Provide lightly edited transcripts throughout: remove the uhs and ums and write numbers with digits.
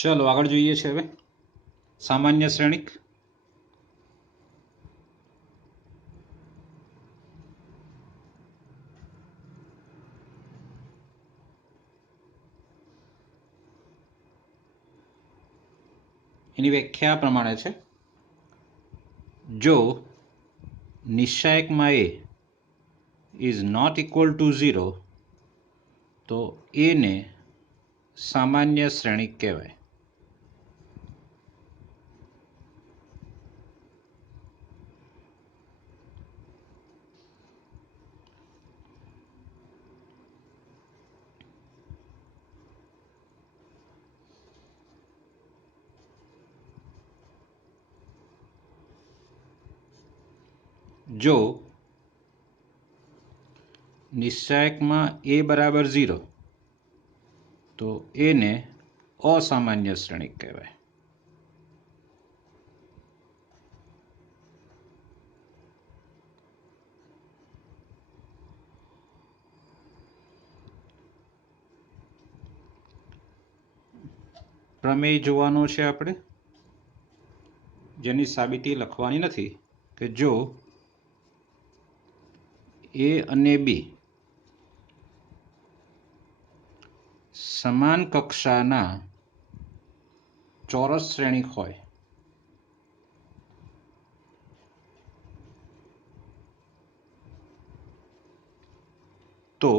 चलो आगळ જોઈએ છે હવે સામાન્ય શ્રેણિક। એની વ્યાખ્યા આ પ્રમાણે છે, જો નિશ્ચાયકમાં એ ઇઝ નોટ ઇક્વલ ટુ 0 તો એને સામાન્ય શ્રેણિક કહેવાય। જો નિશ્ચાયકમાં એ બરાબર 0 તો એને અસામાન્ય શ્રેણિક કહેવાય। પ્રમેય જોવાનો છે આપણે, જેની સાબિતી લખવાની નથી, કે જો એ અને બી સમાન કક્ષાના ચોરસ શ્રેણિક હોય તો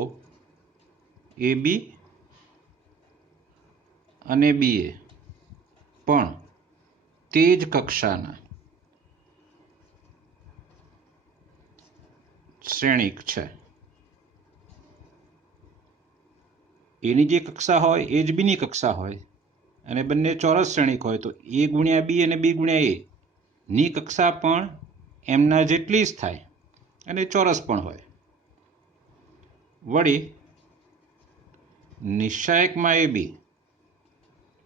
એ બી અને બી એ પણ તે જ કક્ષાના શ્રેણિક છે। એની જે કક્ષા હોય એ જ બીની કક્ષા હોય અને બંને ચોરસ શ્રેણિક હોય તો એ ગુણ્યા બી અને બી ગુણ્યા એ ની કક્ષા પણ એમના જેટલી જ થાય અને ચોરસ પણ હોય। વળી નિશ્ચાયકમાં એ બી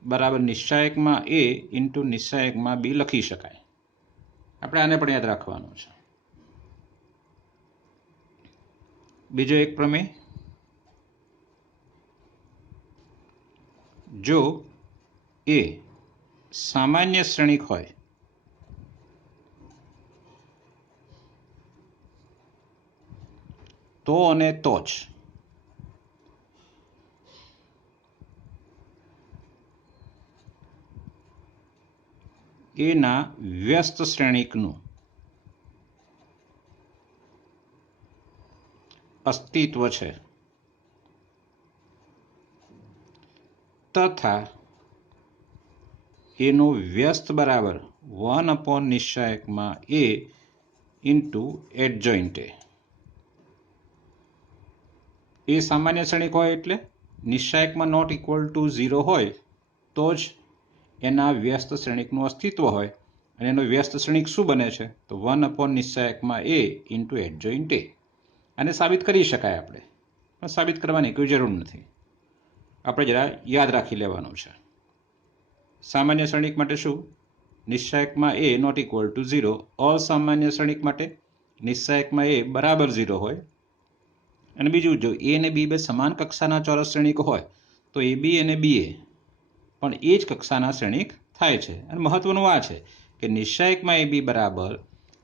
બરાબર નિશ્ચાયકમાં એ ઇન્ટુ નિશ્ચાયકમાં બી લખી શકાય। આપણે આને પણ યાદ રાખવાનું છે। બીજો એક પ્રમેય, જો એ સામાન્ય શ્રેણિક હોય તો અને તો જ એના વ્યસ્ત શ્રેણિકનું અસ્તિત્વ છે તથા એનો વ્યસ્ત બરાબર 1 નિશ્ચાયકમાં એ ઇન્ટુ એડજોઇન્ટ એ સામાન્ય શ્રેણિક હોય એટલે નિશ્ચાયકમાં નોટ ઇક્વલ ટુ 0 હોય તો જ એના વ્યસ્ત શ્રેણિકનું અસ્તિત્વ હોય અને એનો વ્યસ્ત શ્રેણિક શું બને છે તો 1 નિશ્ચાયકમાં એ ઇન્ટુ એડજોઇન્ટ એ। આને સાબિત કરી શકાય આપણે, પણ સાબિત કરવાની કોઈ જરૂર નથી, આપણે જરા યાદ રાખી લેવાનું છે। સામાન્ય શ્રેણિક માટે શું, નિશ્ચાયકમાં એ નોટ ઇક્વલ ટુ 0, અસામાન્ય શ્રેણિક માટે નિશ્ચાયકમાં એ બરાબર 0 હોય અને બીજું જો એ અને બી બે સમાન કક્ષાના ચોરસ શ્રેણિક હોય તો એ બી અને બી એ પણ એ જ કક્ષાના શ્રેણિક થાય છે। અને મહત્વનું આ છે કે નિશ્ચાયકમાં એ બી બરાબર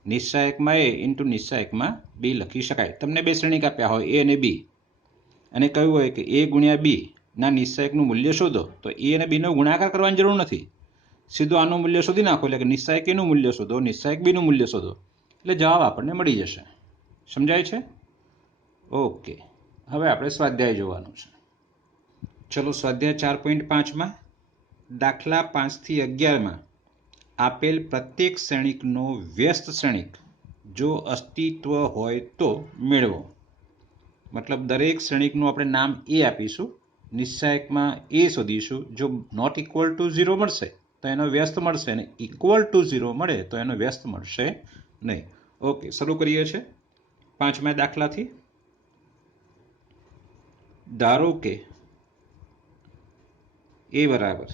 નિશ્ચાયકમાં એ ઇન્ટુ નિશ્ચાયકમાં બી લખી શકાય। તમને બે શ્રેણિક આપ્યા હોય એ અને બી અને કહ્યું હોય કે એ ગુણ્યા બી ના નિશ્ચાયકનું મૂલ્ય શોધો તો એ અને બીનો ગુણાકાર કરવાની જરૂર નથી, સીધું આનું મૂલ્ય શોધી નાખો એટલે કે નિશ્ચાયક એનું મૂલ્ય શોધો, નિશ્ચાયક બીનું મૂલ્ય શોધો એટલે જવાબ આપણને મળી જશે। સમજાય છે? ઓકે, હવે આપણે સ્વાધ્યાય જોવાનું છે। ચલો સ્વાધ્યાય 4.5માં દાખલા 5 થી 11માં આપેલ પ્રત્યેક શ્રેણિકનો વ્યસ્ત શ્રેણિક જો અસ્તિત્વ હોય તો મેળવો। મતલબ દરેક શ્રેણિકનું આપણે નામ એ આપીશું, નિશ્ચાયકમાં એ શોધીશું, જો નોટ ઇક્વલ ટુ 0 મળશે તો એનો વ્યસ્ત મળશે અને ઇક્વલ ટુ 0 મળે તો એનો વ્યસ્ત મળશે નહીં। ઓકે, શરૂ કરીએ છીએ 5મા દાખલાથી। ધારો કે એ બરાબર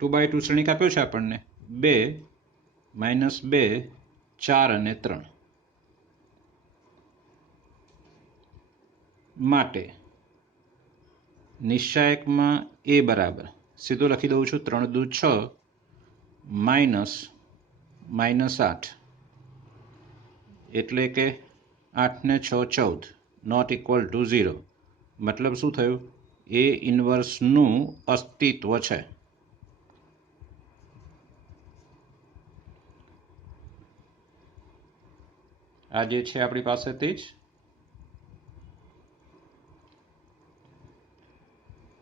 2 by 2 શ્રેણિક આપ્યો છે આપણને 2, -2, 4 અને 3 માટે નિશ્ચાયકમાં એ બરાબર સીધું લખી દઉં છું 3 દુ 6 માઇનસ 8 એટલે કે 8 ને 6 14 નોટ ઇક્વલ ટુ 0. મતલબ શું થયું? એ ઇન્વર્સનું અસ્તિત્વ છે. આ જે છે આપણી પાસે તે જ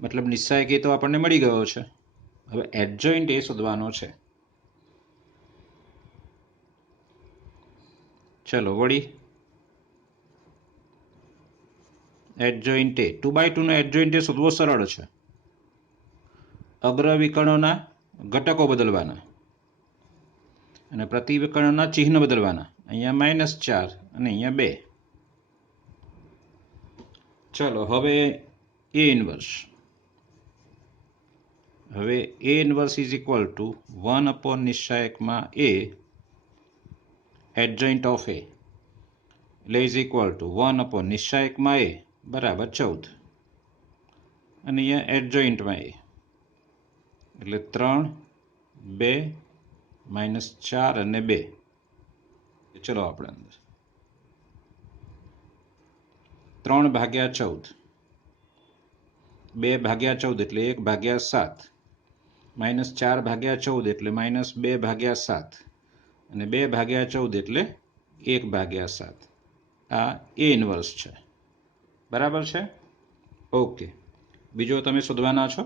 મતલબ નિશ્ચાયક એ તો આપણને મળી ગયો છે. હવે એડજોઇન્ટ એ શોધવાનો છે. ચલો વળી એડજોઇન્ટ એ 2/2 નો એડજોઇન્ટ એ શોધવો સરળ છે. અગ્રવિકર્ણોના ઘટકો બદલવાના અને પ્રતિવિકર્ણના ચિહ્ન બદલવાના. અહીંયા -4 અને અહીંયા 2. ચલો હવે એ ઇન્વર્સ. હવે A inverse is equal to 1 નિશ્ચાયકમાં એ એડજોઇન્ટ ઓફ એ એટલે ઇઝ ઇક્વલ ટુ 1 નિશ્ચાયકમાં એ બરાબર 14 અને અહીંયા એડજોઇન્ટમાં એ એટલે 3 2 -4 અને 2. ચલો આપણે અંદર 3/14 2/14 એટલે 1/7 -4/14 એટલે -2/7 અને 2/14 એટલે 1/7. આ એ ઇન્વર્સ છે. બરાબર છે? ઓકે. બીજો તમે શોધવાના છો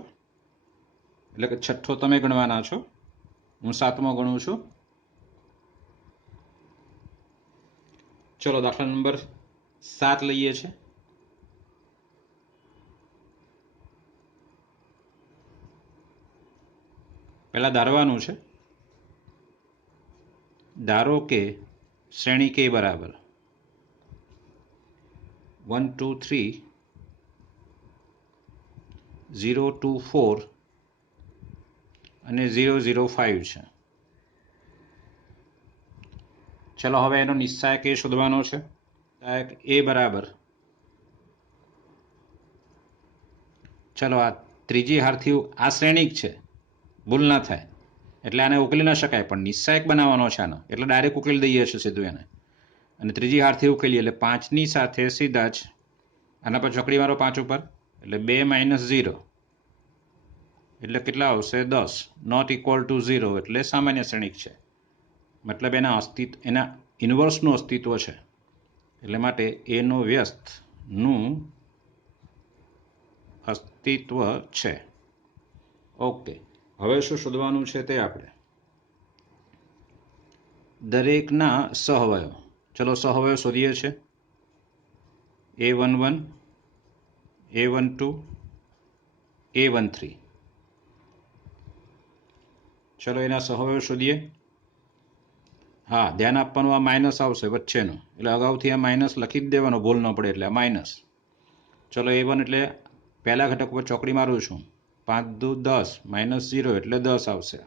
એટલે કે છઠ્ઠો તમે ગણવાના છો. હું 7મો ગણું છું. ચલો દાખલા નંબર 7 લઈએ છે. પહેલા ધારવાનું છે. ધારો કે શ્રેણી કે બરાબર 1 2 3 0 2 4 અને 0 0 5 છે. ચલો હવે એનો નિશ્ચાયક એ શોધવાનો છે. નિશ્ચાયક એ બરાબર ચલો આ ત્રીજી હારથી આ શ્રેણિક છે, ભૂલ ના થાય એટલે આને ઉકેલી ના શકાય, પણ નિશ્ચાયક બનાવવાનો છે આનો એટલે ડાયરેક્ટ ઉકેલી દઈએ છીએ સીધું એને. અને ત્રીજી હારથી ઉકેલીએ એટલે 5ની સાથે સીધા જ આના પર ચોકડી મારો 5 ઉપર એટલે 2 - 0 એટલે કેટલા આવશે? 10 નોટ ઇક્વલ ટુ 0 એટલે સામાન્ય શ્રેણિક છે. મતલબ એના ઇન્વર્સનું અસ્તિત્વ છે. એટલે માટે એનો વ્યસ્તનું અસ્તિત્વ છે. ઓકે. હવે શું શોધવાનું છે તે આપણે દરેકના સહવયો. ચલો સહવયો શોધીએ છીએ. A11 A12 A13. ચલો એના સહવયો શોધીએ. હા, ધ્યાન આપવાનું આ માઇનસ આવશે વચ્ચેનો એટલે અગાઉથી આ માઇનસ લખી જ દેવાનો, ભૂલ ન પડે એટલે આ માઇનસ. ચલો A1 એટલે પહેલા ઘટક પર ચોકડી મારું છું 5 દુ 10 -0 એટલે 10 આવશે.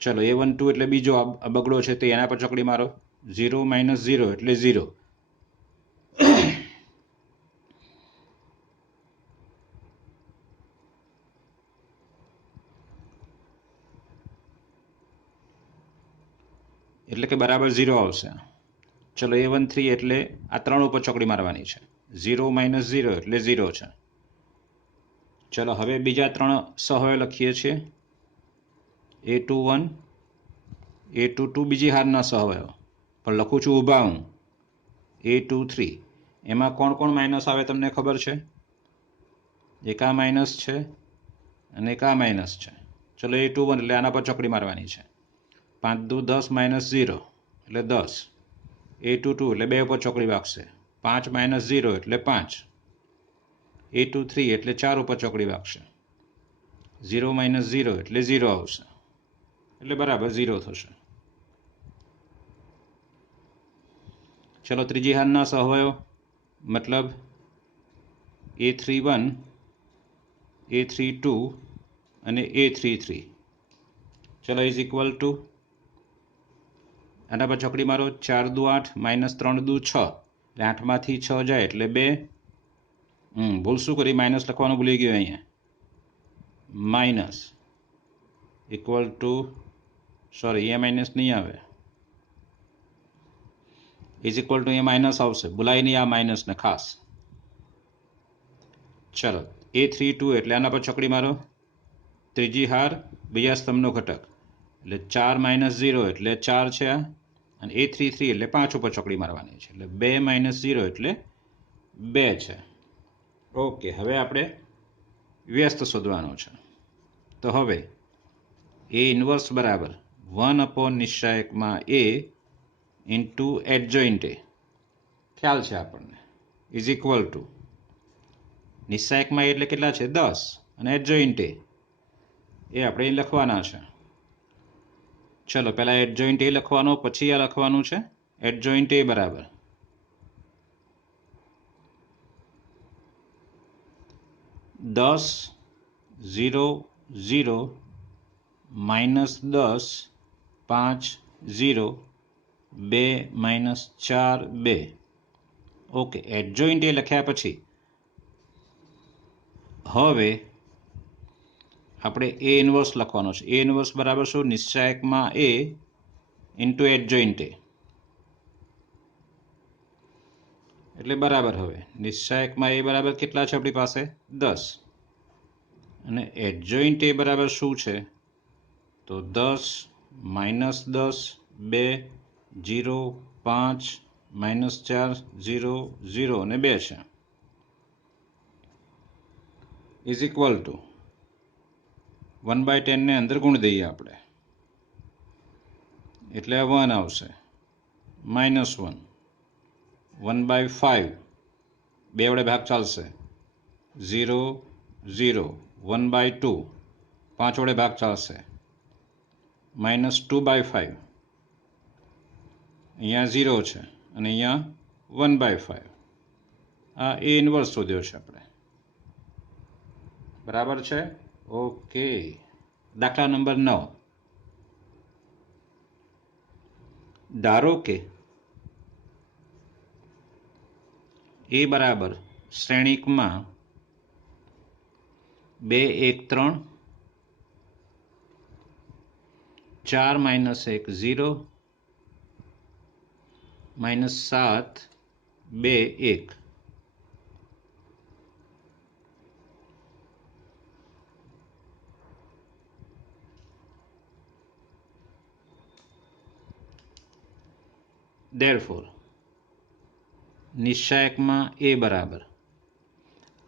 ચલો A12 એટલે બીજો બગડો છે તે એના પર ચોકડી મારો 0 - 0 એટલે 0. એટલે કે બરાબર 0 આવશે. ચલો A13 એટલે આ 3 ઉપર ચોકડી મારવાની છે 0 - 0 એટલે 0 છે. ચલો હવે બીજા 3 સહવયો લખીએ છીએ. A21 A22 બીજી હારના સહવયો પણ લખું છું ઊભા હું. A23 એમાં કોણ કોણ માઇનસ આવે તમને ખબર છે? એક આ માઇનસ છે અને એક આ માઇનસ છે. ચલો A21 એટલે આના પર ચોકડી મારવાની છે 5 દુ 10 -0 એટલે 10. A22 એટલે 2 ઉપર ચોકડી વાગશે 5 - 0 એટલે 5. A23 એટલે 4 ઉપર ચોકડી વાગશે 0 - 0 એટલે 0 આવશે એટલે બરાબર 0 થશે. ચલો ત્રીજી હારના સહવયો મતલબ A31 A32 અને A33. ચલો ઇઝ ઇક્વલ ટુ આના પર ચોકડી મારો 4 દુ 8 -3 દુ 6 એટલે 8માંથી 6 જાય એટલે 2 ભૂલ શું કરી, માઇનસ લખવાનું ભૂલી ગયો અહીંયા. માઇનસ ઇક્વલ ટુ, સોરી અહીંયા માઇનસ નહીં આવે, ઇઝ ઇક્વલ ટુ અહીંયા માઇનસ આવશે, ભૂલાય નહીં આ માઇનસને ખાસ. ચલો A32 એટલે આના પર ચોકડી મારો, ત્રીજી હાર બીજા સ્તંભનો ઘટક એટલે 4 માઇનસ 0 એટલે 4 છે આ, અને A33 એટલે 5 ઉપર ચોકડી મારવાની છે એટલે 2 માઇનસ 0 એટલે 2 છે. ઓકે, હવે આપણે વ્યસ્ત શોધવાનો છે. તો હવે A ઇન્વર્સ બરાબર 1 અપોન નિશ્ચાયકમાં A ઇન્ટુ એડજોઇન્ટ A, ખ્યાલ છે આપણને, ઇઝ ઇક્વલ ટુ નિશ્ચાયકમાં એટલે કેટલા છે 10 અને એડજોઇન્ટ એ આપણે અહીં લખવાના છે. ચલો પહેલાં એડજોઇન્ટ એ લખવાનો, પછી આ લખવાનું છે એડજોઇન્ટ એ બરાબર 10 0 0 માઇનસ 10 5 0 2 માઇનસ 4 2. ઓકે, એડજોઇન્ટ એ લખ્યા પછી હવે આપણે એ ઇન્વર્સ લખવાનો છે. એ ઇન્વર્સ બરાબર શું, નિશ્ચાયકમાં એ ઇન્ટુ એડજોઇન્ટ એ, એટલે બરાબર હવે નિશ્ચાયકમાં એ બરાબર કેટલા છે આપણી પાસે 10, અને એડજોઇન્ટ એ બરાબર શું છે તો 10 માઇનસ 10 2 0 5 માઇનસ 4 0 0 અને 2 છે, ઇઝ ઇક્વલ ટુ 1/10 ને અંદર ગુણ દઈએ આપણે એટલે 1 આવશે, માઇનસ 1 1/5 બે વડે ભાગ ચાલશે 0 0 1/2 પાંચ વડે ભાગ ચાલશે માઇનસ 2/5, અહીંયા 0 છે અને અહીંયા 1/5. આ એ ઇન્વર્સ શોધ્યો છે આપણે, બરાબર છે. ઓકે, દાખલા નંબર 9. ધારો કે એ બરાબર શ્રેણિકમાં 2 1 3 4 માઇનસ 1 0 માઇનસ 7 2 1. Therefore, નિશ્ચાયકમાં એ બરાબર,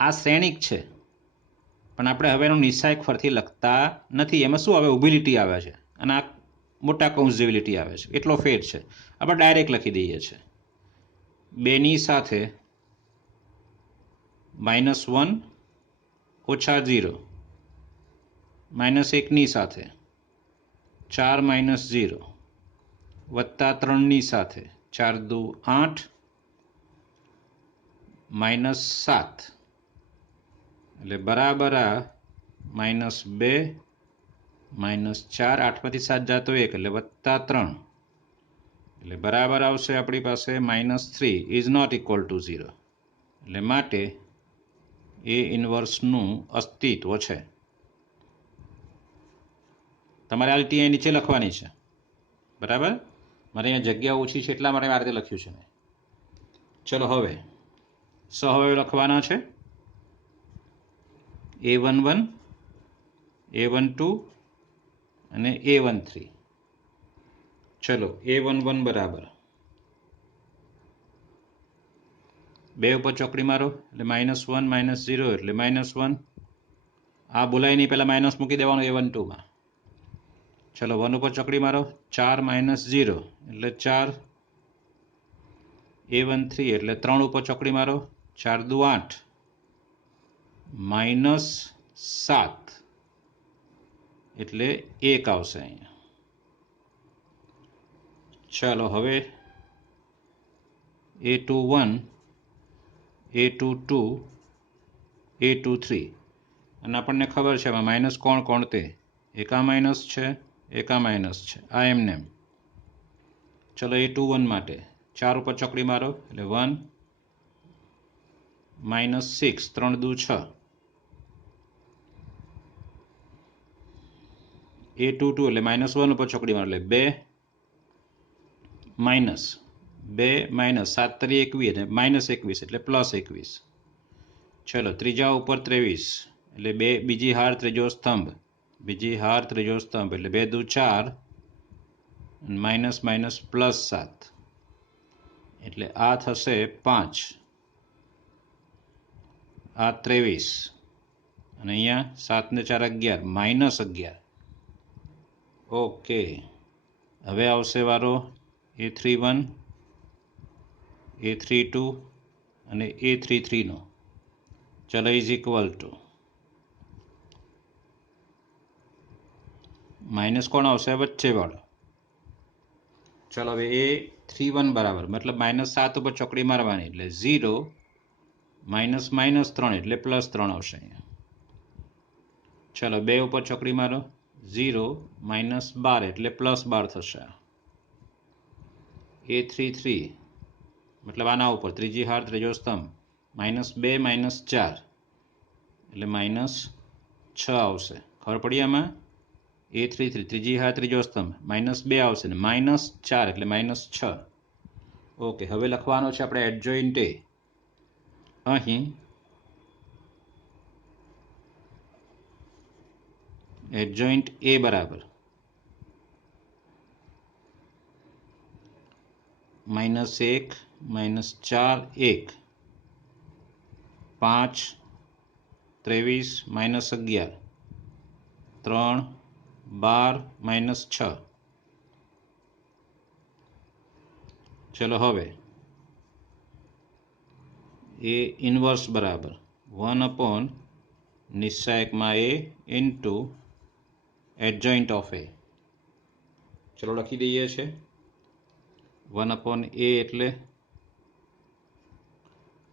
આ શ્રેણિક છે પણ આપણે હવે એનું નિશ્ચાયક ફરથી લખતા નથી, એમાં શું આવે ઊભી લીટી આવે છે અને આ મોટા કૌંસ જેવી લીટી આવે છે, એટલો ફેર છે, આપણે ડાયરેક્ટ લખી દઈએ છીએ. 2ની સાથે -1 ઓછા 0 -1ની સાથે 4 માઇનસ 0 વત્તા 3ની સાથે 4 2 8 -7 એટલે બરાબર આ -2 -4 8માંથી 7 જાતો 1 એટલે વત્તા 3 એટલે બરાબર આવશે આપણી પાસે -3 ઇઝ નોટ ઇક્વલ ટુ 0. એટલે માટે એ ઇન્વર્સનું અસ્તિત્વ છે. તમારે આ લીટી અહીં નીચે લખવાની છે, બરાબર. મારે અહીંયા જગ્યા ઓછી છે એટલા માટે આ રીતે લખ્યું છે. ચલો હવે સહવયવ લખવાના છે. A11 A12 અને A13. ચલો A11 બરાબર 2 ઉપર ચોકડી મારો એટલે -1 -0 એટલે -1. આ બોલાય નહીં, પહેલાં માઇનસ મૂકી દેવાનું A12માં. ચલો 1 ઉપર ચોકડી મારો 4 -0 એટલે 4. A13 એટલે 3 ઉપર ચોકડી મારો 4 2 8 -7 એટલે 1 આવશે અહીંયા. ચાલો હવે A21 A22 A23, અને આપણને ખબર છે એમાં માઇનસ કોણ તે, એકા માઇનસ છે એકા માઇનસ છે, આ એમને. ચલો A21 માટે 4 ઉપર ચોકડી મારો એટલે 1 -6 3 દુ 6 A2 2 એટલે -1 ઉપર ચોકડી મારો એટલે 2 માઇનસ 7 તરી 21 અને -21 એટલે +21. ચલો ત્રીજા ઉપર 23 એટલે બીજી હાર ત્રીજો સ્તંભ એટલે 2 દુ 4 માઇનસ +7 એટલે આ થશે 5 આ 23 અને અહીંયા 7 ને 4 11 -11. ઓકે હવે આવશે વારો A31 A32 અને A33 નો. ચલો ઇઝ ઇક્વલ ટુ માઇનસ કોણ આવશે વચ્ચેવાળો. ચલો હવે A31 બરાબર મતલબ -7 ઉપર ચોકડી મારવાની એટલે 0 -3 એટલે +3 આવશે અહીંયા. ચલો 2 ઉપર ચોકડી મારો 0 -12 એટલે +12 થશે. A33 મતલબ આના ઉપર ત્રીજી હાર ત્રીજો સ્તંભ -2 -4 એટલે -6 આવશે. ખબર પડી આમાં? A33 ત્રીજી હાર ત્રીજો સ્તંભ -2 આવશે ને -4 એટલે -6. ઓકે હવે લખવાનો છે આપણે એડજોઇન્ટ A. અહીં એડજોઇન્ટ A બરાબર -1 -4 1 5 23 -11 3 12 -6. ચલો હવે A ઇન્વર્સ બરાબર 1 નિશ્ચાયકમાં A into adjoint of A. ચલો લખી દઈએ છે 1 A એટલે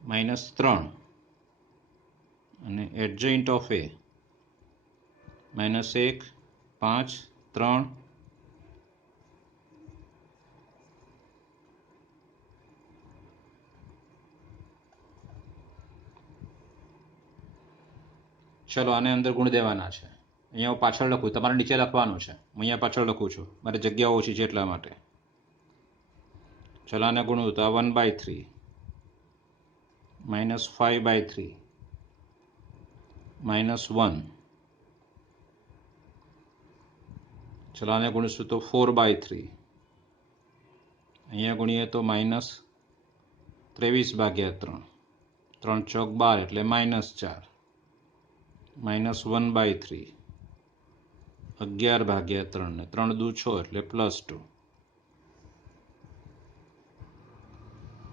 -3 અને એડજોઇન્ટ ઓફ A -1 5 3 ચલો આને અંદર ગુણ દેવાના છે. અહીંયા હું પાછળ લખું તમારે નીચે લખવાનું છે. હું અહીંયા પાછળ લખું છું મારે જગ્યા ઓછી છે એટલા માટે. ચલો આને ગુણવું તો આ 1/3 -5/3 -1. ચલો આને ગુણીશું તો 4/3. અહીંયા ગુણીએ તો -23/3 3 ચોક 12 એટલે -4 -1/3 11/3 ને 3 દુ 6 એટલે +2.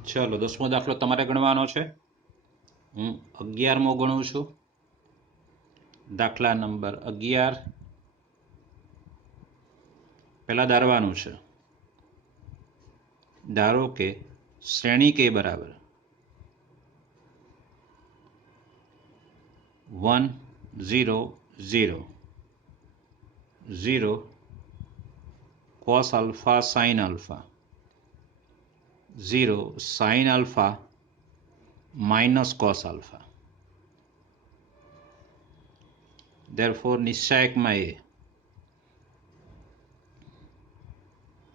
ચલો 10મો દાખલો તમારે ગણવાનો છે. હું 11મો ગણું છું. દાખલા નંબર 11 પહેલા ધારવાનું છે. ધારો કે શ્રેણી K બરાબર 1 0 0 0 cos alpha sin alpha 0 sin alpha minus cos alpha. therefore નિશ્ચાયકમાં A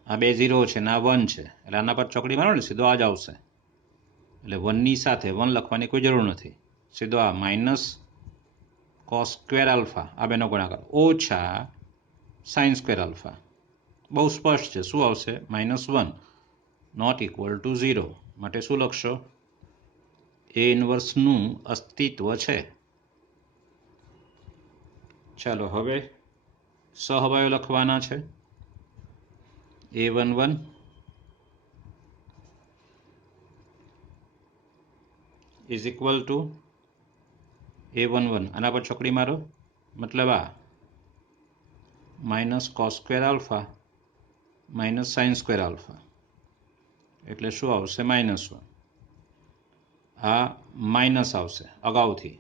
આ બે 0 છે ને આ 1 છે એટલે આના પર ચોકડી મારો ને સીધો આ જ આવશે. એટલે 1ની સાથે 1 લખવાની કોઈ જરૂર નથી. સીધો આ માઇનસ cos સ્ક્વેર આલ્ફા આ બેનો ગુણાકાર ઓછા sin સ્ક્વેર આલ્ફા. બહુ સ્પષ્ટ છે. શું આવશે? -1 નોટ ઇક્વલ ટુ 0. માટે શું લખશો? A ઇન્વર્સનું અસ્તિત્વ છે. ચાલો હવે સહવાયો લખવાના છે. A11 is equal two A11 આના પર ચોકડી મારો મતલબ આ minus cos square alpha minus sin square alpha એટલે શું આવશે? -1. આ માઇનસ આવશે અગાઉથી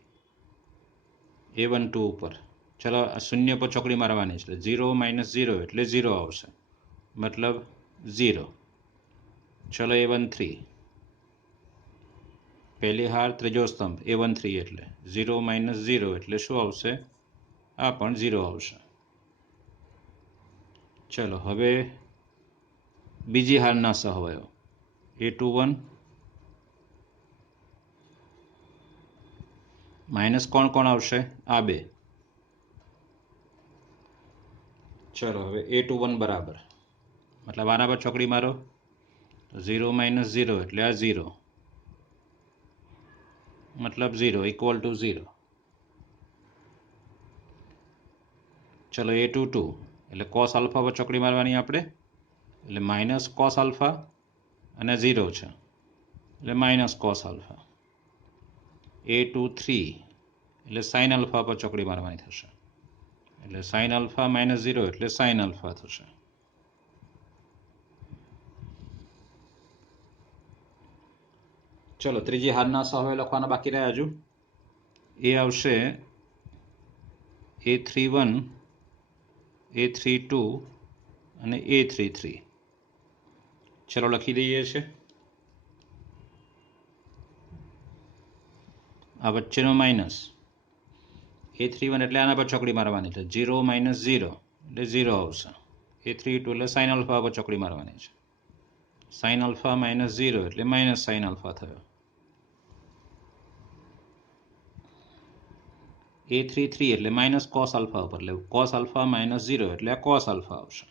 A12 ઉપર. ચલો આ શૂન્ય પર ચોકડી મારવાની છે. 0 - 0 એટલે 0 આવશે મતલબ 0. ચલો A13 પહેલી હાર ત્રીજો સ્તંભ A1 3 એટલે 0 માઇનસ 0 એટલે શું આવશે? આ પણ 0 આવશે. ચલો હવે બીજી હારના સહવયો A21 માઇનસ કોણ કોણ આવશે? આ બે. ચલો હવે A21 બરાબર મતલબ આના પર ચોકડી મારો તો 0 માઇનસ 0 એટલે આ 0 મતલબ 0 ઇક્વલ ટુ 0. ચલો A22 એટલે કોસ આલ્ફા પર ચોકડી મારવાની આપણે એટલે માઇનસ કોસ આલ્ફા અને 0 છે એટલે માઇનસ કોસ આલ્ફા. A23 એટલે સાઇન આલ્ફા પર ચોકડી મારવાની થશે એટલે સાઇન આલ્ફા માઇનસ 0 એટલે સાઇન આલ્ફા થશે. ચલો ત્રીજી હારના સહવય લખવાના બાકી રહ્યા હજુ. એ આવશે A31 A32 અને A33. ચલો લખી દઈએ છે. આ વચ્ચેનો માઇનસ A31 એટલે આના પર ચોકડી મારવાની છે 0 માઇનસ 0 એટલે 0 આવશે. A32 એટલે સાઇન આલ્ફા પર ચોકડી મારવાની છે સાઇન આલ્ફા માઇનસ 0 એટલે માઇનસ સાઇન આલ્ફા થયો. A33 એટલે માઇનસ કોસ આલ્ફા ઉપર લેવું કોસ આલ્ફા માઇનસ 0 એટલે આ કોસ આલ્ફા આવશે.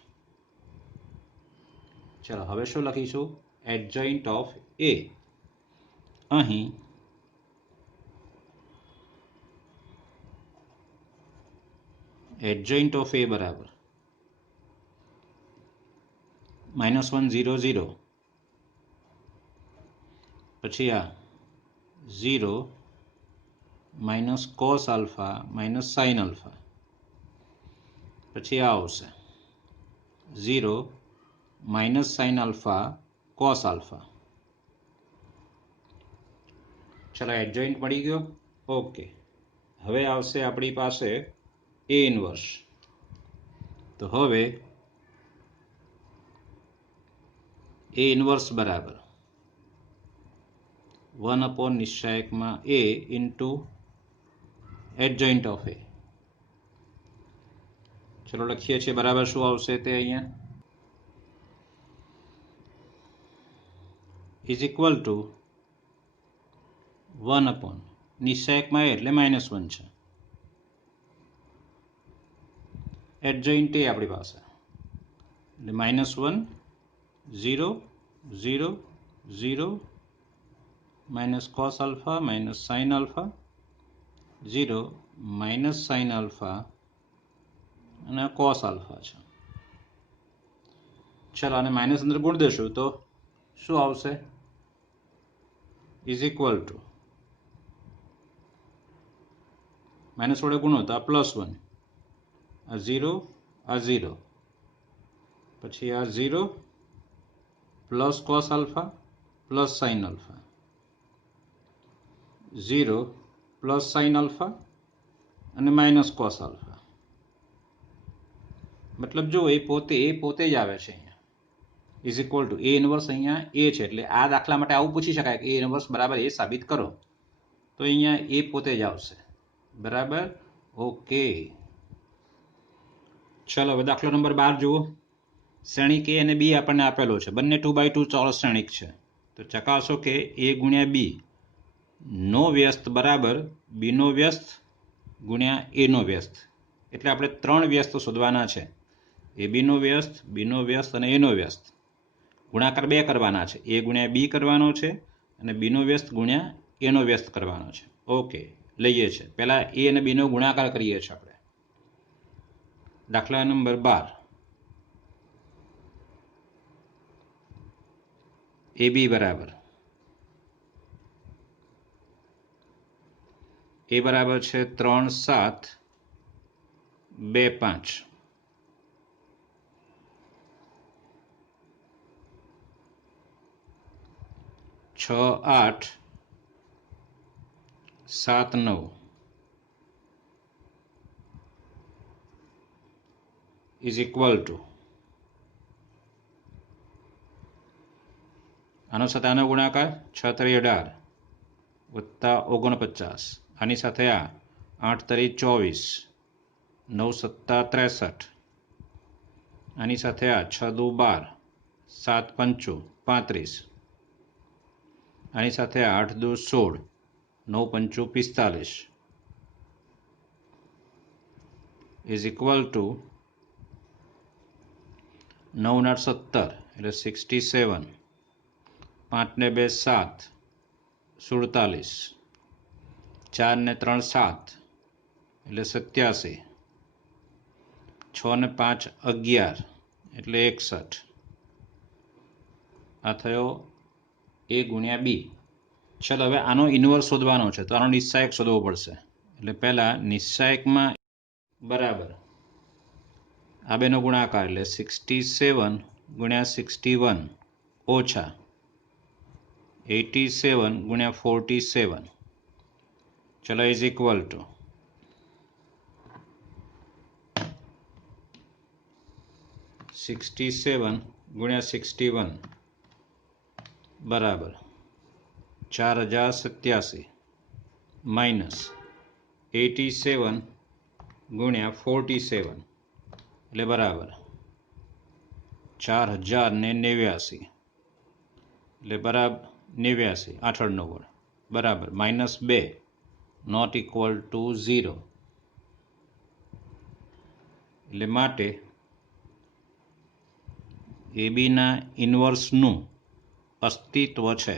ચલો હવે શું લખીશું? Adjoint of A. અહીં એડજોઇન્ટ ઓફ A બરાબર -1 0 0 પછી આ 0 minus cos alpha minus sine alpha પછી આ આવશે 0 minus sine alpha cos alpha. ચલો એડજોઇન્ટ મળી ગયો. ઓકે હવે આવશે આપણી પાસે A ઇન્વર્સ. તો હવે A ઇન્વર્સ બરાબર 1 નિશ્ચાયકમાં A into adjoint of A. ચલો લખીએ છીએ બરાબર શું આવશે તે અહીંયા ઇઝ ઇક્વલ ટુ 1 નિશ્ચાયકમાં A એટલે -1 છે એડજોઇન્ટ A આપણી પાસે એટલે -1 0 0 0 minus cos alpha minus sine alpha 0 minus sine alpha અને કોસ આલ્ફા છે. ચલો આને માઇનસ અંદર ગુણ દેશું તો શું આવશે? ઇઝ ઇક્વલ ટુ માઇનસ વડે ગુણો તો આ +1 આ 0 આ 0 પછી આ 0 plus cos alpha plus sine alpha 0 plus sine alpha અને માઇનસ કોસ આલ્ફા. મતલબ જો એ પોતે જ આવે છે અહીંયા is equal two A inverse અહીંયા A છે એટલે આ દાખલા માટે આવું પૂછી શકાય કે A ઇન્વર્સ બરાબર A સાબિત કરો તો અહીંયા A પોતે જ આવશે બરાબર. ઓકે ચલો હવે દાખલો નંબર 12 જુઓ. શ્રેણિક A અને B આપણને આપેલો છે બંને 2x2 ચોરસ શ્રેણિક છે તો ચકાસો કે A ગુણ્યા B નો વ્યસ્ત બરાબર B નો વ્યસ્ત ગુણ્યા A નો વ્યસ્ત. એટલે આપણે 3 વ્યસ્ત શોધવાના છે AB નો વ્યસ્ત B નો વ્યસ્ત અને A નો વ્યસ્ત. ગુણાકાર 2 કરવાના છે A ગુણ્યા B કરવાનો છે અને B નો વ્યસ્ત ગુણ્યા A નો વ્યસ્ત કરવાનો છે. ઓકે લઈએ છે પહેલા A અને B નો ગુણાકાર કરીએ છીએ આપણે. દાખલા નંબર 12 AB બરાબર A બરાબર છે 3 7 2 5 6 8 7 9 ઇઝ ઇક્વલ ટુ આનો સાથે આનો ગુણાકાર 6 3 18 વત્તા 49 આની સાથે આ 8 તરી 24 9 સત્તા 63 આની સાથે આ 6 દુ 12 7 પંચું 35 આની સાથે આ 8 દુ 16 9 પંચું 45 ઇઝ ઇક્વલ ટુ 9 8 17 એટલે 67 5 ને 2 7 47 4 ને 3 7 એટલે 87 6 ને 5 11 એટલે 61 આ થયો A ગુણ્યા B. ચાલો હવે આનો ઇન્વર્સ શોધવાનો છે તો આનો નિશ્ચાયક શોધવો પડશે એટલે પહેલા નિશ્ચાયકમાં બરાબર આ બેનો ગુણાકાર એટલે 67 ગુણ્યા 61 ઓછા 87 ગુણ્યા 47 ચલો ઇઝ ઇક્વલ ટુ 67 ગુણ્યા 61 બરાબર 4087 માઇનસ 87 ગુણ્યા 47 એટલે બરાબર 4089 એટલે બરાબર 89 8 9 બરાબર -2 નોટ ઇક્વલ ટુ 0 એટલે માટે એબીના ઇન્વર્સનું અસ્તિત્વ છે.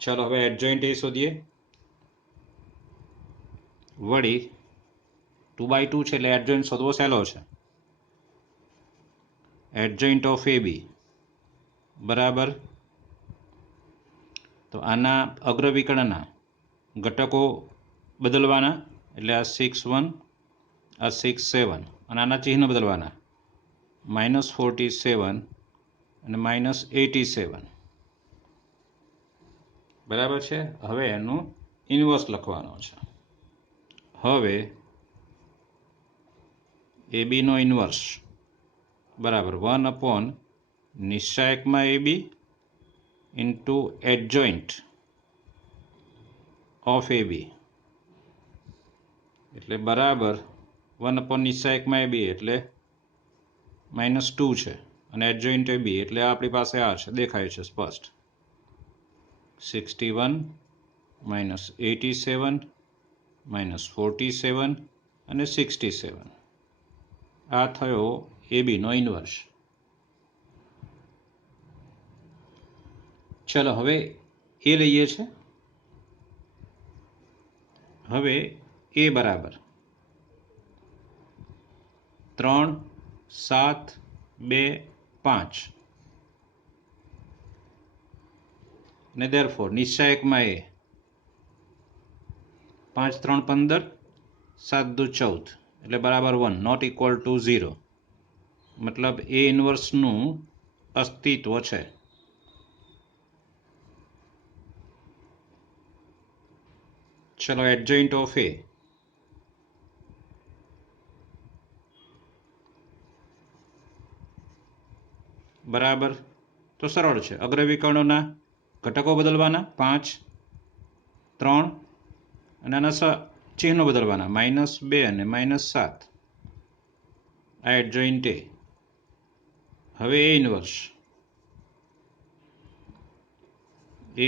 ચાલો હવે એડજોઇન્ટ એ શોધીએ. વળી 2/2 છે એટલે એડજોઇન્ટ શોધવો સહેલો છે. એડજોઇન્ટ ઓફ એ બી બરાબર તો આના અગ્રવિકર્ણના ઘટકો બદલવાના એટલે આ 6 1 આ 6 7 અને આના ચિહ્ન બદલવાના -47 અને -87 બરાબર છે. હવે એનું ઇન્વર્સ લખવાનો છે. હવે એ બીનો ઇન્વર્સ બરાબર 1 નિશ્ચાયકમાં એ બી ઇન્ટુ એડજોઇન્ટ ઓફ એ બી એટલે બરાબર 1 નિશ્ચાયકમાં એ બી એટલે -2 છે અને એડજોઇન્ટ એ બી એટલે આપણી પાસે આ છે દેખાય છે સ્પષ્ટ 61 -87 -47 અને 67 આ થયો એ બીનો ઇન્વર્સ. ચલો હવે એ લઈએ છે. હવે એ બરાબર 3 7 2 5 ને ધેરફોર નિશ્ચાયકમાં એ 5 3 15 7 2 14 એટલે બરાબર 1 નોટ ઇક્વલ ટુ 0 મતલબ એ ઇન્વર્સનું અસ્તિત્વ છે. ચલો એડજોઇન્ટ ઓફ એ બરાબર તો સરળ છે. અગ્રવિકર્ણોના ઘટકો બદલવાના 5 3 અને આના ચિહ્નો બદલવાના -2 અને -7 આ એડજોઇન્ટ એ. હવે એ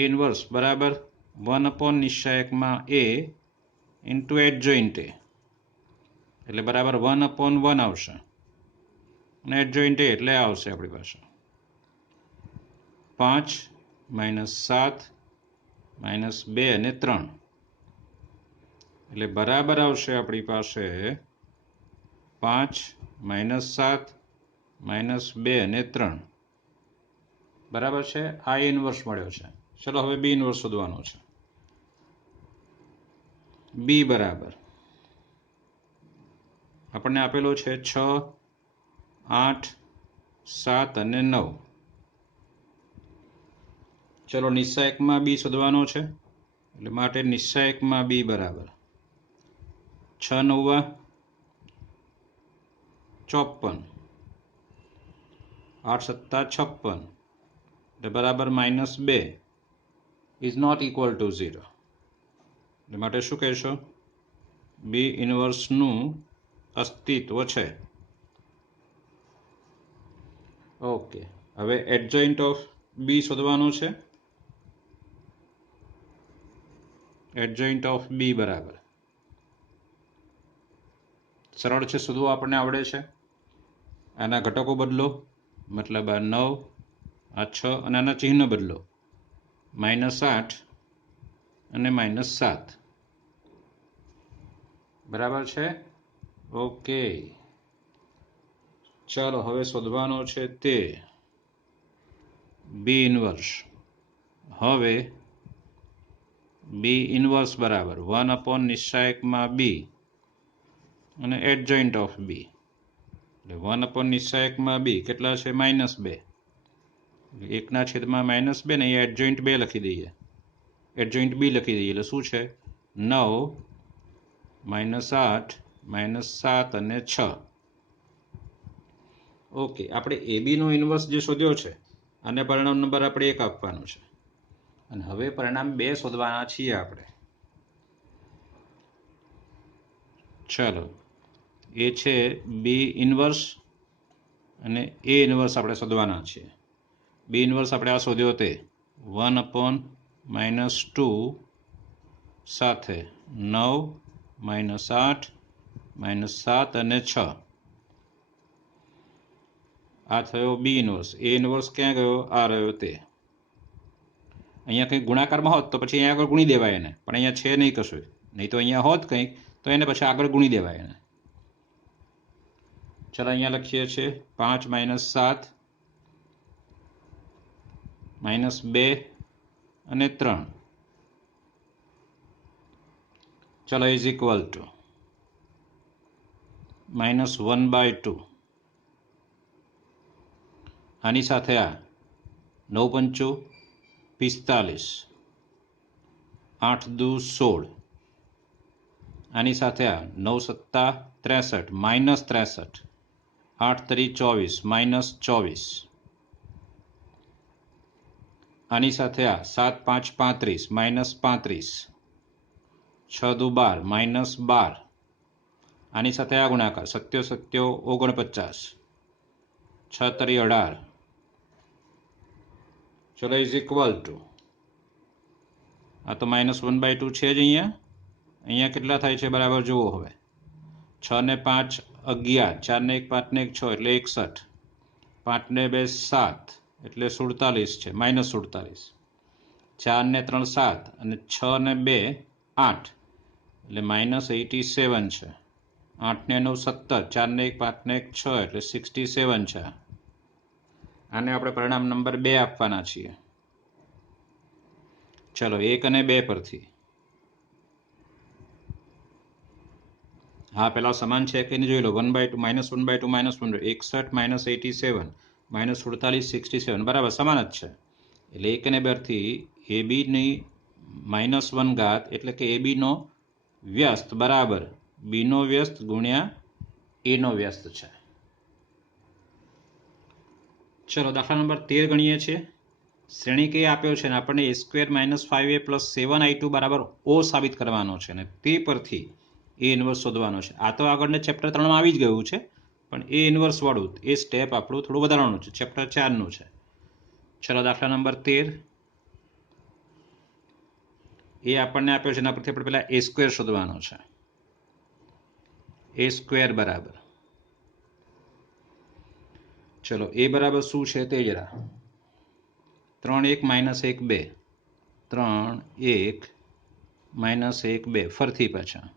ઇન્વર્સ બરાબર 1 નિશ્ચાયકમાં એ ઇન્ટુ એડજોઇન્ટ એ એટલે બરાબર 1/1 આવશે અને એડજોઇન્ટ એ એટલે આવશે આપણી પાસે 5 -7 -2 અને 3 એટલે બરાબર આવશે આપણી પાસે 5 -7 -2 અને 3 બરાબર છે. આ ઇન્વર્સ મળ્યો છે. ચલો હવે બી ઇન્વર્સ શોધવાનો છે. બી બરાબર આપણને આપેલો છે 6 8 7 અને 9. ચલો નિશ્ચાયકમાં બી શોધવાનો છે એટલે માટે નિશ્ચાયકમાં બી બરાબર 6 9 54 8 7 56 એટલે બરાબર -2 ઇઝ નોટ ઇક્વલ ટુ 0. એટલે માટે શું કહેશો? બી ઇનવર્સનું અસ્તિત્વ છે. ઓકે, હવે એડજોઇન્ટ ઓફ બી શોધવાનો છે. એડજોઇન્ટ ઓફ બી બરાબર સરળ છે, શોધવું આપણને આવડે છે. આના ઘટકો બદલો, મતલબ આ 9, આ 6 અને આના ચિહ્ન બદલો, -8 અને -7. બરાબર છે. ઓકે, ચાલો હવે શોધવાનો છે તે બી ઇનવર્સ. હવે બી ઇનવર્સ બરાબર 1 નિશ્ચાયકમાં બી અને એડજોઇન્ટ ઓફ બી. એટલે 1 નિશ્ચાયકમાં બી કેટલા છે? -2. 1/2 ને અહીંયા એડજોઇન્ટ 2 લખી દઈએ, એડજોઇન્ટ બી લખી દઈએ. એટલે શું છે? 9 -8 -7 અને 6. ઓકે, આપણે એ બીનો ઇનવર્સ જે શોધ્યો છે અને પરિણામ નંબર આપણે 1 આપવાનો છે. અને હવે પરિણામ 2 શોધવાના છીએ આપણે. ચાલો, એ છે બી ઇનવર્સ અને એ ઇનવર્સ આપણે શોધવાના છીએ. બી ઇનવર્સ આપણે આ શોધ્યો તે 1/-2 સાથે 9 -8 -7 અને 6. આ થયો બી ઇનવર્સ. એ ઇનવર્સ ક્યાં ગયો? આ રહ્યો તે. અહીંયા કંઈક ગુણાકારમાં હોત તો પછી અહીંયા આગળ ગુણી દેવાય એને, પણ અહીંયા છે નહીં કશું. નહીં તો અહીંયા હોત કંઈક તો એને પછી આગળ ગુણી દેવાય એને. ચાલો અહીંયા લખીએ છીએ 5 -7 -2 અને 3. ચાલો ઇઝ ઇક્વલ ટુ -1/2. આની સાથે આ 9 × 5 = 45, 8 × 2 = 16. આની સાથે આ 9 × 7 = 63, -63, 8 × 3 = 24, -24. આની સાથે આ 7 × 5 = 35, -35, 6 × 2 = 12, -12. આની સાથે આ ગુણાકાર 7 × 7 = 49, 6 × 3 = 18. ચલો ઇઝ ઇક્વલ ટુ આ તો -1/2 છે જ. અહીંયા કેટલા થાય છે બરાબર જુઓ. હવે 6 ને 5 11, 4 ને 1 5 ને 1 6 એટલે 61, 5 ને 2 7 એટલે 47 છે, -47. 4 ને 3 7 અને 6 ને 2 8 એટલે -87 છે. 8 ને 9 17, 4 ને 1 5 ને 1 6 એટલે 67 છે. આને આપણે પરિણામ નંબર 2 આપવાના છીએ. ચલો 1 અને 2 પરથી હા પેલા સમાન છે કે નહીં જોઈ લો. 1/2 -1/2 -1 61 -87 -47 67 બરાબર સમાન જ છે. એટલે 1 અને 2 પરથી એ બીની -1 એટલે કે એ બીનો વ્યસ્ત બરાબર બીનો વ્યસ્ત ગુણ્યા એનો વ્યસ્ત છે. ચલો દાખલા નંબર 13 ગણીએ છીએ. શ્રેણિક એ આપ્યો છે અને આપણને a² - 5a + 7i2 બરાબર O સાબિત કરવાનો છે અને તે પરથી એ ઇનવર્સ શોધવાનો છે. આ તો આગળને ચેપ્ટર 3માં આવી જ ગયું છે, પણ એ ઇનવર્સ વાળું એ સ્ટેપ આપણું થોડું વધારાનું છે, ચેપ્ટર 4નું છે. ચલો દાખલા નંબર 13 એ આપણને આપ્યો છે એના પરથી આપણે પહેલા a² શોધવાનો છે. a² બરાબર ચલો એ બરાબર શું છે તે જરા 3 1 -1 2 3 1 -1 2 ફરતી પાછા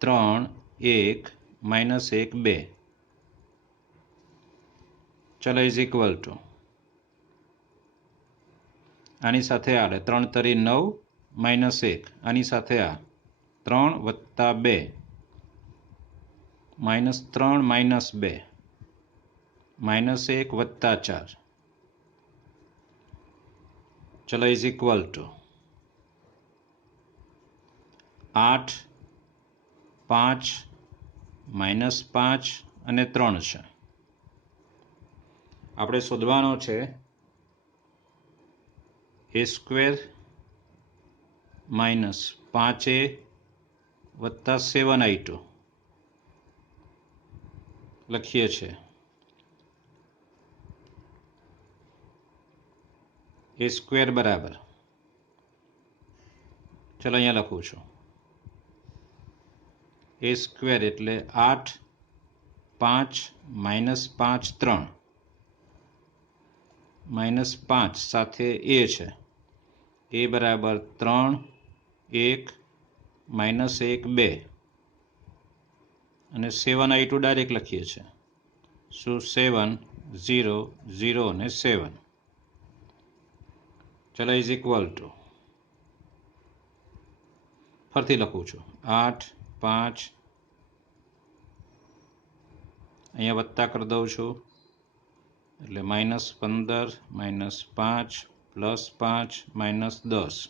3 1 -1 2. ચલો ઇઝ ઇક્વલ ટુ આની સાથે આ 3 × 3 = 9 -1. આની સાથે આ 3 + 2 -3 - 2 -1 + 4. ચલો ઇઝ ઇક્વલ ટુ 8 5 -5 અને 3 છે. આપણે શોધવાનો છે a સ્ક્વેર માઇનસ 5a વત્તા 7i2 લખીએ છીએ a સ્ક્વેર બરાબર, ચલો અહીંયા લખું છું a સ્ક્વેર એટલે 8 5 માઇનસ 5 3 માઇનસ 5 સાથે a છે, a બરાબર 3 1 માઇનસ 1 2 અને 7i2 ડાયરેક્ટ લખીએ છીએ શું 7 0 0 અને 7, ચલો ઇઝ ઇક્વલ ટુ ફરીથી લખું છું 8 5 અહીંયા વત્તા કરી દઉં છું એટલે -15 -5 +5 -10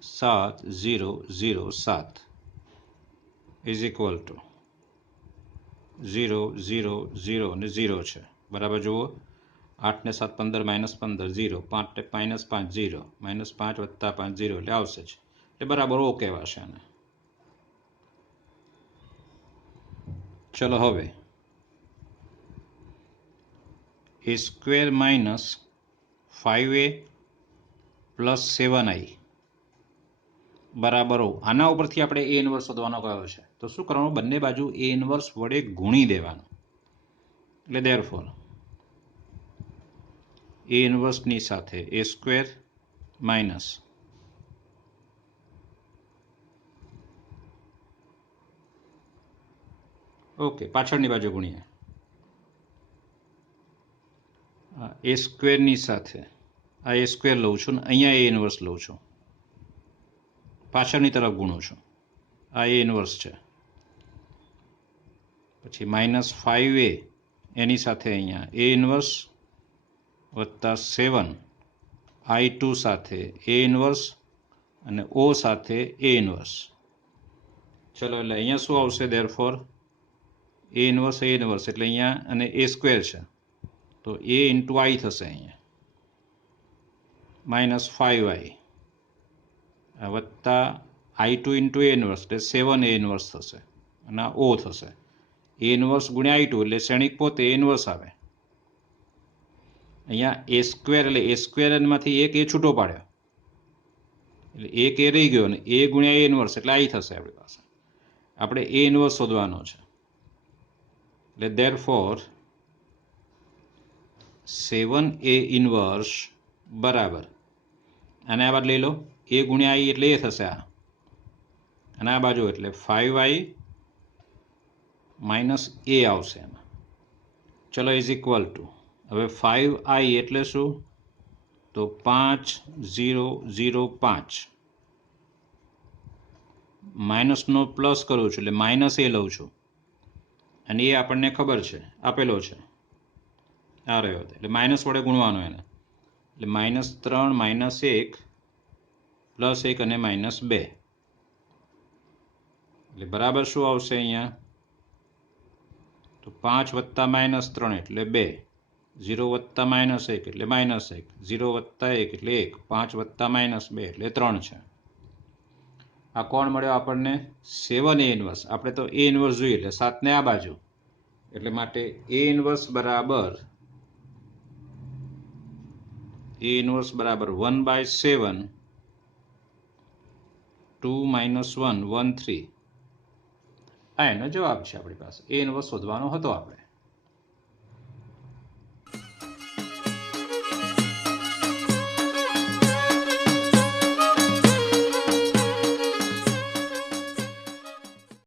7 0 0 7 ઇઝ ઇક્વલ ટુ 0 0 0 અને 0 છે બરાબર. જુઓ 8 ને 7 15 -15 0 5 ને -5 0 -5 + 5 0 એટલે આવશે જ, એટલે બરાબર ઓ કહેવાશે આને. ચલો હવે a square minus 5a plus 7i બરાબર ઓ. આના ઉપરથી આપણે a ઇન્વર્સ શોધવાનો કયો છે, તો શું કરવાનું, બંને બાજુ a ઇન્વર્સ વડે ગુણી દેવાનું. એટલે ધેરફોર a ઇન્વર્સની સાથે a સ્ક્વેર માઇનસ ઓકે પાછળની બાજુ ગુણીએ a સ્ક્વેરની સાથે આ a સ્ક્વેર લઉં છું ને અહીંયા a ઇન્વર્સ લઉં છું, પાછળની તરફ ગુણું છું, આ a ઇન્વર્સ છે. પછી -5a એની સાથે અહીંયા a ઇન્વર્સ વત્તા 7i2 સાથે a ઇન્વર્સ અને o સાથે a ઇન્વર્સ. ચલો એટલે અહીંયા શું આવશે, ધેરફોર a ઇન્વર્સ એટલે અહીંયા અને a સ્ક્વેર છે તો a ઇન્ટુ i થશે, અહીંયા -5i વત્તા i2 ઇન્ટુ a ઇન્વર્સ એટલે 7a ઇન્વર્સ થશે અને આ o થશે. a ઇન્વર્સ ગુણ્યા i2 એટલે શ્રેણિક પોતે a ઇન્વર્સ આવે. અહીંયા a સ્ક્વેર એટલે a સ્ક્વેર માંથી એક a છૂટો પાડ્યો એટલે એક a રહી ગયો અને a ગુણ્યા a ઇન્વર્સ એટલે i થશે આપણી પાસે. આપણે a ઇન્વર્સ શોધવાનો છે એટલે ધેરફોર 7a ઇન્વર્સ બરાબર અને આ બાજુ લઈ લો a ગુણ્યા i એટલે એ થશે આ, અને આ બાજુ એટલે 5i માઇનસ a આવશે એમાં. ચલો ઇઝ ઇક્વલ ટુ હવે 5i એટલે શું, તો 5 0 0 5 માઇનસનો પ્લસ કરું છું એટલે માઇનસ a લઉં છું અને એ આપણને ખબર છે આપેલો છે આ રહ્યો એટલે માઇનસ વડે ગુણવાનો એને એટલે -3 -1 +1 અને -2 એટલે બરાબર શું આવશે અહીંયા, તો 5 વત્તા -3 એટલે 2, 0 વત્તા -1 એટલે -1, 0 વત્તા 1 એટલે 1, 5 વત્તા -2 એટલે 3 છે. આ કોણ મળ્યો આપણને, 7a ઇન્વર્સ. આપણે તો a ઇન્વર્સ જોઈએ એટલે 7 ને આ બાજુ એટલે માટે a ઇન્વર્સ બરાબર 1/7 2 - 1 1 3 આ એનો જવાબ છે આપણી પાસે. a ઇન્વર્સ શોધવાનો હતો આપણે.